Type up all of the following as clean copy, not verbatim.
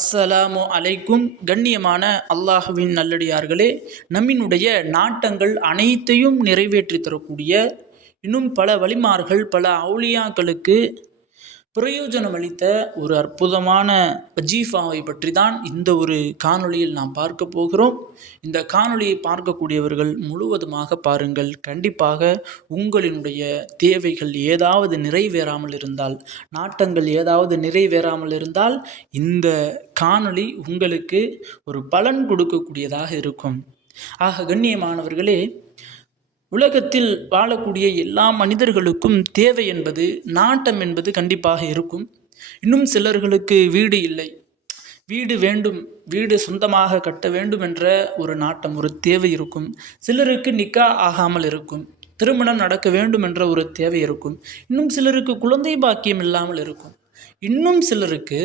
அஸ்ஸலாமு அலைக்கும். கண்ணியமான அல்லாஹுவின் நல்லடியார்களே, நம்மினுடைய நாட்டங்கள் அனைத்தையும் நிறைவேற்றி தரக்கூடிய இன்னும் பல வலிமார்கள், பல அவுலியாக்களுக்கு பிரயோஜனம் அளித்த ஒரு அற்புதமான வஜீஃபாவை பற்றி தான் இந்த ஒரு காணொளியில் நாம் பார்க்க போகிறோம். இந்த காணொளியை பார்க்கக்கூடியவர்கள் முழுவதுமாக பாருங்கள். கண்டிப்பாக உங்களினுடைய தேவைகள் ஏதாவது நிறைவேறாமல் இருந்தால், நாட்டங்கள் ஏதாவது நிறைவேறாமல் இருந்தால் இந்த காணொளி உங்களுக்கு ஒரு பலன் கொடுக்கக்கூடியதாக இருக்கும். ஆக கண்ணியமானவர்களே, உலகத்தில் வாழக்கூடிய எல்லா மனிதர்களுக்கும் தேவை என்பது, நாட்டம் என்பது கண்டிப்பாக இருக்கும். இன்னும் சிலர்களுக்கு வீடு இல்லை, வீடு வேண்டும், வீடு சொந்தமாக கட்ட வேண்டும் என்ற ஒரு நாட்டம், ஒரு தேவை இருக்கும். சிலருக்கு நிக்கா ஆகாமல் இருக்கும், திருமணம் நடக்க வேண்டும் என்ற ஒரு தேவை இருக்கும். இன்னும் சிலருக்கு குழந்தை பாக்கியம் இல்லாமல் இருக்கும். இன்னும் சிலருக்கு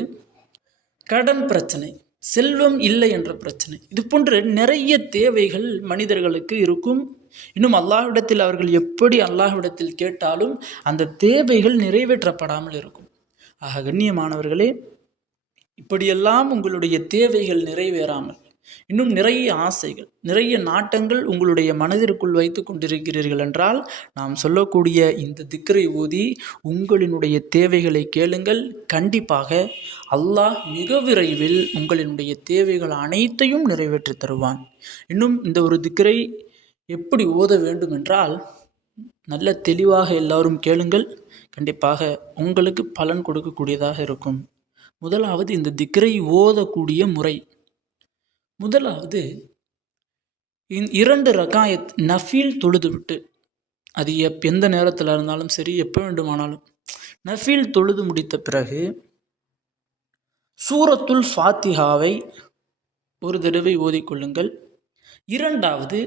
கடன் பிரச்சனை, செல்வம் இல்லை என்ற பிரச்சனை, இது போன்ற நிறைய தேவைகள் மனிதர்களுக்கு இருக்கும். இன்னும் அல்லாஹ்விடத்தில் அவர்கள் எப்படி அல்லாஹ்விடத்தில் கேட்டாலும் அந்த தேவைகள் நிறைவேற்றப்படாமல் இருக்கும். ஆக கண்ணியமானவர்களே, இப்படியெல்லாம் உங்களுடைய தேவைகள் நிறைவேறாமல் இன்னும் நிறைய ஆசைகள், நிறைய நாட்டங்கள் உங்களுடைய மனதிற்குள் வைத்து கொண்டிருக்கிறீர்கள் என்றால், நாம் சொல்லக்கூடிய இந்த திக்ரை ஓதி உங்களினுடைய தேவைகளை கேளுங்கள். கண்டிப்பாக அல்லாஹ் மிக விரைவில் உங்களினுடைய தேவைகள் அனைத்தையும் நிறைவேற்றி தருவான். இன்னும் இந்த ஒரு திக்ரை எப்படி ஓத வேண்டும் என்றால், நல்ல தெளிவாக எல்லாரும் கேளுங்கள். கண்டிப்பாக உங்களுக்கு பலன் கொடுக்கக்கூடியதாக இருக்கும். முதலாவது, இந்த திக்ரை ஓதக்கூடிய முறை. முதலாவது, 2 ரகாயத் நஃபீல் தொழுதுவிட்டு, அது எந்த நேரத்தில் இருந்தாலும் சரி, எப்போ வேண்டுமானாலும் நஃபீல் தொழுது முடித்த பிறகு சூரத்துல் ஃபாத்திஹாவை ஒரு தடவை ஓதிக்கொள்ளுங்கள். இரண்டாவது,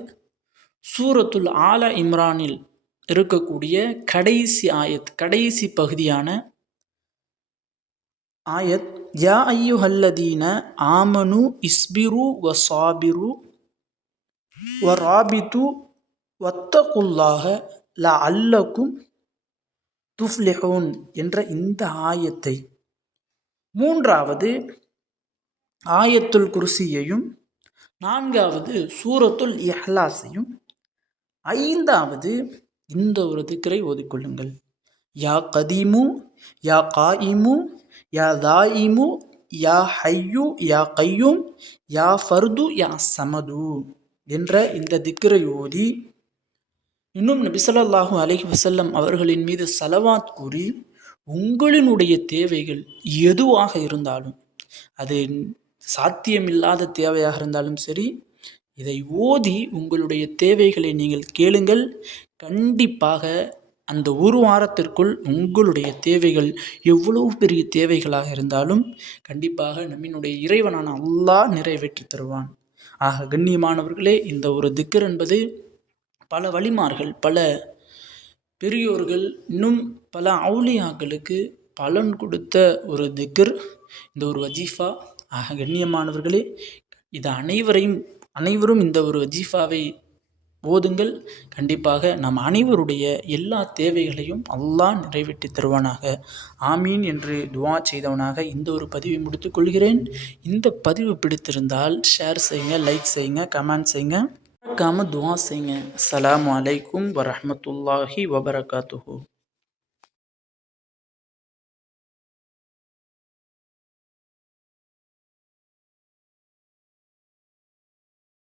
சூரத்துல் ஆல இம்ரானில் இருக்கக்கூடிய கடைசி ஆயத், கடைசி பகுதியான ஆயத், யா ஐயுஹல்லதீன ஆமனு இஸ்பிரு வசாபிரு வராபித்து வத்தகுல்லாஹ லஅல்லக்கும் துஃப்லிஹூன் என்ற இந்த ஆயத்தை, மூன்றாவது ஆயத்துல் குர்சியையும், நான்காவது சூரத்துல் இஹ்லாஸையும், ஐந்தாவது இந்த ஒரு திக்ரை ஓதிக்கொள்ளுங்கள். யா கதீமு யா காயிமு யா தாயிமு யா ஹையு யா கையும் யா ஃபர்து யா சமது என்ற இந்த திக்ரை ஓதி, இன்னும் நபி ஸல்லல்லாஹு அலைஹி வஸல்லம் அவர்களின் மீது ஸலவாத் கூறி, உங்களினுடைய தேவைகள் எதுவாக இருந்தாலும், அது சாத்தியமில்லாத தேவையாக இருந்தாலும் சரி, இதை ஓதி உங்களுடைய தேவைகளை நீங்கள் கேளுங்கள். கண்டிப்பாக அந்த ஒரு வாரத்திற்குள் உங்களுடைய தேவைகள் எவ்வளவு பெரிய தேவைகளாக இருந்தாலும் கண்டிப்பாக நம்மினுடைய இறைவனான அல்லாஹ் நிறைவேற்றி தருவான். ஆக கண்ணியமானவர்களே, இந்த ஒரு திக்ர் என்பது பல வலிமார்கள், பல பெரியோர்கள், இன்னும் பல அவுலியாக்களுக்கு பலன் கொடுத்த ஒரு திக்ர், இந்த ஒரு வஜீஃபா. ஆக கண்ணியமானவர்களே, இது அனைவரும் இந்த ஒரு வஜீஃபாவை ஓதுங்கள். கண்டிப்பாக நம் அனைவருடைய எல்லா தேவைகளையும் அல்லாஹ் நிறைவேற்றி தருவானாக. ஆமீன் என்று துவா செய்தவனாக இந்த ஒரு பதிவை முடித்துக் கொள்கிறேன். இந்த பதிவு பிடித்திருந்தால் ஷேர் செய்யுங்க, லைக் செய்யுங்க, கமெண்ட் செய்யுங்க, மறக்காம துவா செய்யுங்க. அஸ்ஸலாமு அலைக்கும் வரஹ்மத்துல்லாஹி வபரகாத்துஹு.